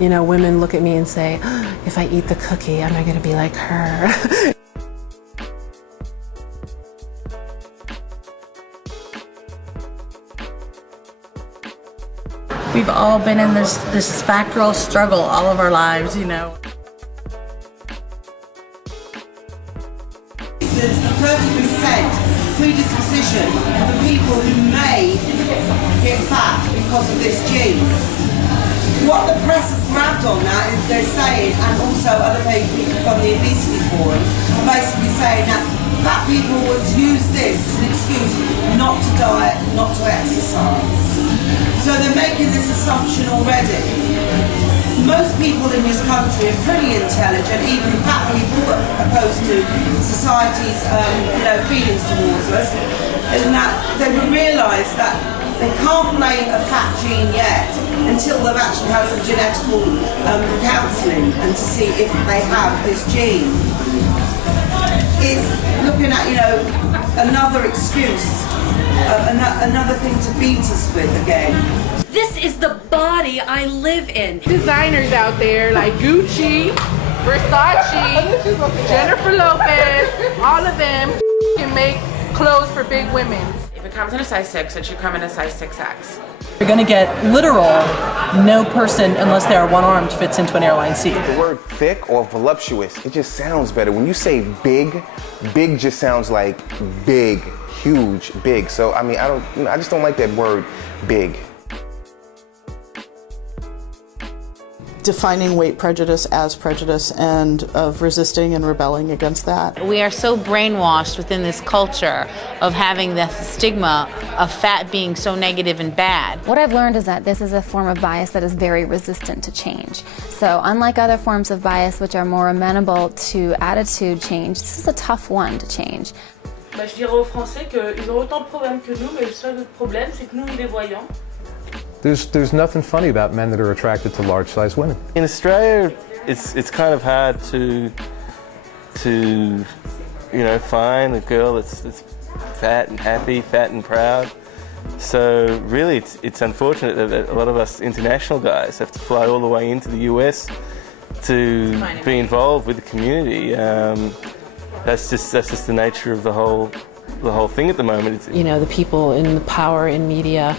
You know, women look at me and say, oh, if I eat the cookie, am I going to be like her? We've all been in this fat girl struggle all of our lives, you know. There's a 30% predisposition for people who may get fat because of this gene. What the press have grabbed on that is they're saying, and also other people from the obesity forum, are basically saying that fat people would use this as an excuse not to diet, not to exercise. So they're making this assumption already. Most people in this country are pretty intelligent, even fat people, opposed to society's feelings towards us, and that they will realise that they can't blame a fat gene yet until they've actually had some genetical counselling and to see if they have this gene. It's looking at, another excuse, another thing to beat us with again. This is the body I live in. Designers out there like Gucci, Versace, Jennifer Lopez, all of them can make clothes for big women. If it comes in a size 6, it should come in a size 6X. You're going to get literal, no person, unless they are one-armed, fits into an airline seat. The word thick or voluptuous, it just sounds better. When you say big, big just sounds like big, huge, big. So, I mean, I just don't like that word, big. Defining weight prejudice as prejudice and of resisting and rebelling against that. We are so brainwashed within this culture of having the stigma of fat being so negative and bad. What I've learned is that this is a form of bias that is very resistant to change. So unlike other forms of bias which are more amenable to attitude change, this is a tough one to change. Je dirais aux Français qu'ils ont autant de problèmes que nous, mais le seul problème c'est que nous les voyons. There's nothing funny about men that are attracted to large-sized women. In Australia, it's kind of hard to find a girl that's fat and happy, fat and proud. So really, it's unfortunate that a lot of us international guys have to fly all the way into the US to be involved with the community. That's just the nature of the whole thing at the moment. The people in the power in media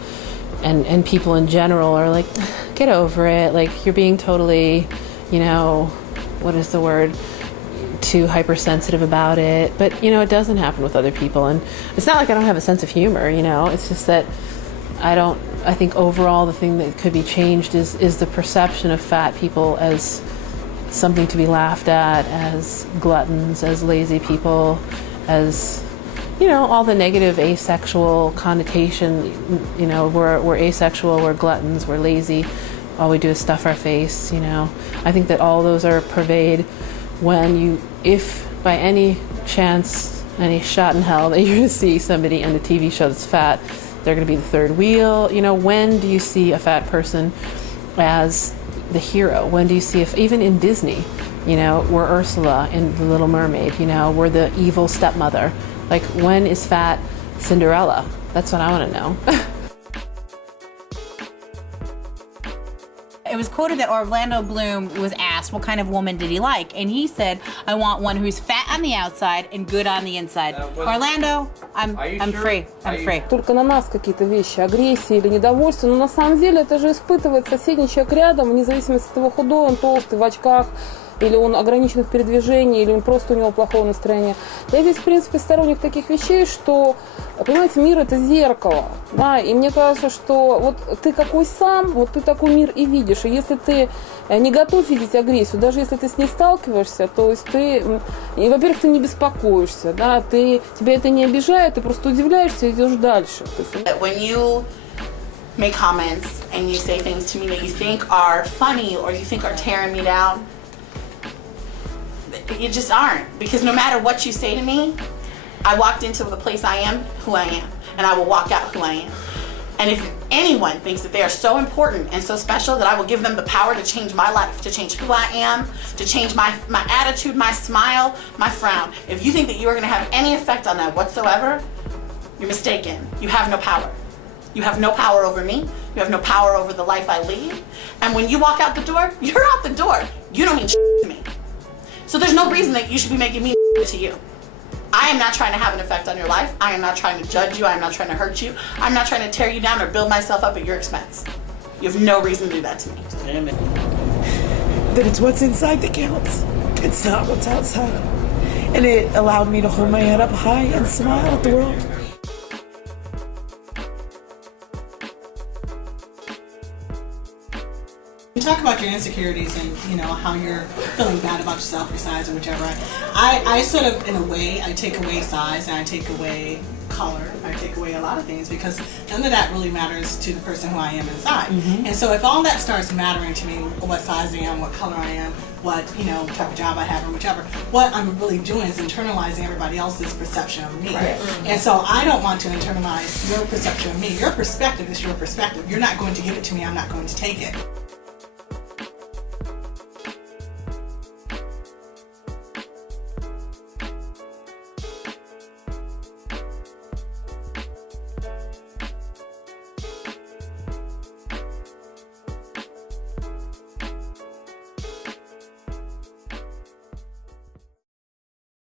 and people in general are like, get over it. Like, you're being totally, what is the word? Too hypersensitive about it. But, it doesn't happen with other people. And it's not like I don't have a sense of humor, It's just that I think overall the thing that could be changed is the perception of fat people as something to be laughed at, as gluttons, as lazy people, as all the negative asexual connotation. We're asexual, we're gluttons, we're lazy, all we do is stuff our face. I think that all those are pervade when if by any chance, any shot in hell that you're going to see somebody on the TV show that's fat, they're going to be the third wheel. When do you see a fat person as the hero? When do you see, even in Disney, we're Ursula in The Little Mermaid, we're the evil stepmother. Like, when is fat Cinderella? That's what I want to know. It was quoted that Orlando Bloom was asked what kind of woman did he like, and he said, I want one who's fat on the outside and good on the inside. Orlando, I'm free. I'm free. Только на нас какие-то вещи, агрессии или недовольство, но на самом деле это же испытывает соседний человек рядом, вне зависимости от того, худой он, толстый, в очках, или он ограниченных передвижений, или он просто у него плохого настроения. Я здесь, в принципе, сторонник таких вещей, что, понимаете, мир — это зеркало, да, и мне кажется, что вот ты какой сам, вот ты такой мир и видишь, и если ты не готов видеть агрессию, даже если ты с ней сталкиваешься, то есть ты, во-первых, ты не беспокоишься, да, тебя это не обижает, ты просто удивляешься и идешь дальше. When you make comments and you say things to me that you think are funny or you think are tearing me down, you just aren't, because no matter what you say to me, I walked into the place I am who I am, and I will walk out who I am. And if anyone thinks that they are so important and so special that I will give them the power to change my life, to change who I am, to change my attitude, my smile, my frown. If you think that you are going to have any effect on that whatsoever, you're mistaken. You have no power. You have no power over me. You have no power over the life I lead. And when you walk out the door, you're out the door. You don't mean shit to me. So there's no reason that you should be making me to you. I am not trying to have an effect on your life. I am not trying to judge you. I am not trying to hurt you. I'm not trying to tear you down or build myself up at your expense. You have no reason to do that to me. That it's what's inside that counts. It's not what's outside. And it allowed me to hold my head up high and smile at the world. You talk about your insecurities and, you know, how you're feeling bad about yourself, your size, or whichever. I sort of, in a way, I take away size and I take away color. I take away a lot of things because none of that really matters to the person who I am inside. And so if all that starts mattering to me, what size I am, what color I am, what, you know, type of job I have or whichever, what I'm really doing is internalizing everybody else's perception of me. And so I don't want to internalize your perception of me. Your perspective is your perspective. You're not going to give it to me. I'm not going to take it.